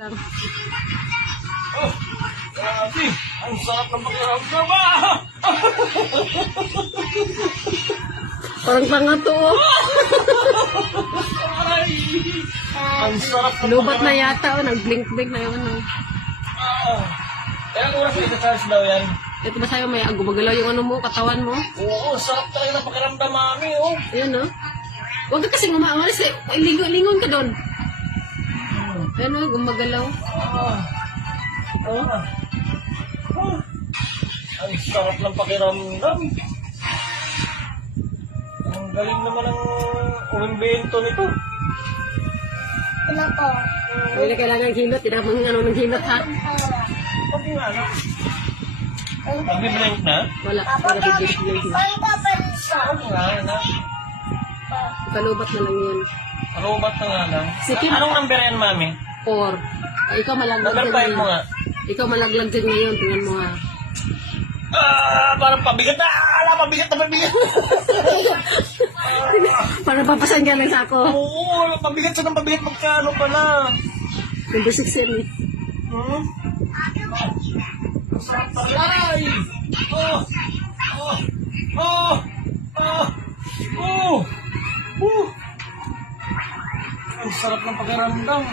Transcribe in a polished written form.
Lang. Oh, grabe. Ang sarap ng pakiramdam. Parang tanga to. Oh. Ay, ang sarap ng Lubat na yata. Oh. Nag-blink-blink na yung ano. Kailang oras na ita-charge daw yan? Ito ba sa'yo may gumagalaw yung ano mo, katawan mo? Oo, sarap talaga ng pakiramdam, mami. Oh. Ayan oh. Huwag ka kasi umalis. Lingon ka doon. Ayan oh, gumagalaw. Oh. Ang sarap ng pakiramdam. Ang galing naman ng umimbento nito. Wala po. Hindi kailangan hilot. Hindi naman ano ng hilot ha. Pag nga, no? Nag-blink na? Wala. Wala bibig-blink na. Saan ka pa rin siya? Ano nga, na? Kalubat na lang yun. Robot na nga lang. Sige. Anong number yan, mami? 4. Ikaw malaglag Number dyan 5 mo nga. Ikaw malaglag dyan ngayon. Tingnan mo ha. Parang pabigat na. Pabigat na pabigat. Para papasan ka lang sa ako. Oo, pabigat siya ng pabigat. Magkano pala? Number 6 yan eh. Hmm? Ay! Oh! Oh! Oh! Oh! Oh! Oh! Ang sarap ng pakiramdam.